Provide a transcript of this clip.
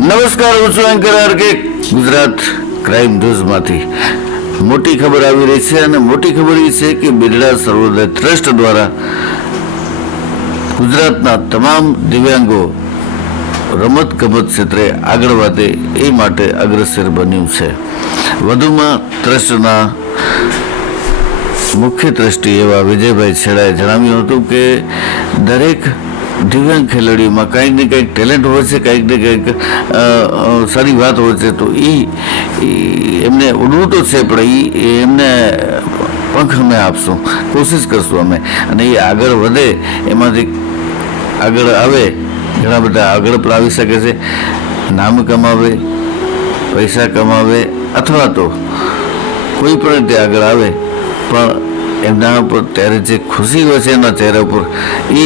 નમસ્કાર, હું છું એન્કર આરકે. ગુજરાત ક્રાઇમ ન્યૂઝમાંથી મોટી ખબર આવી રહી છે અને મોટી ખબર એ છે કે બિરલા સર્વોદય ટ્રસ્ટ દ્વારા ગુજરાતના તમામ દિવ્યાંગો રમત ગમત ક્ષેત્રે આગળ વધે એ માટે અગ્રસર બન્યું છે. વધુમાં ટ્રસ્ટના મુખ્ય ટ્રસ્ટી એવા વિજયભાઈ છેડાએ જણાવ્યું હતું કે દરેક દિવ્યાંગ ખેલાડીઓમાં કંઈક ને કંઈક ટેલેન્ટ હોય છે, કંઈક ને કંઈક સારી વાત હોય છે. તો એ એમને ઉડવું તો છે, પણ એમને પંખ અમે આપશું, કોશિશ કરશું અમે, અને એ આગળ વધે, એમાંથી આગળ આવે, ઘણા બધા આગળ પણ આવી શકે છે, નામ કમાવે, પૈસા કમાવે, અથવા તો કોઈ પણ રીતે આગળ આવે. પણ એમના ઉપર ત્યારે જે ખુશી હોય છે એના ચહેરા ઉપર, એ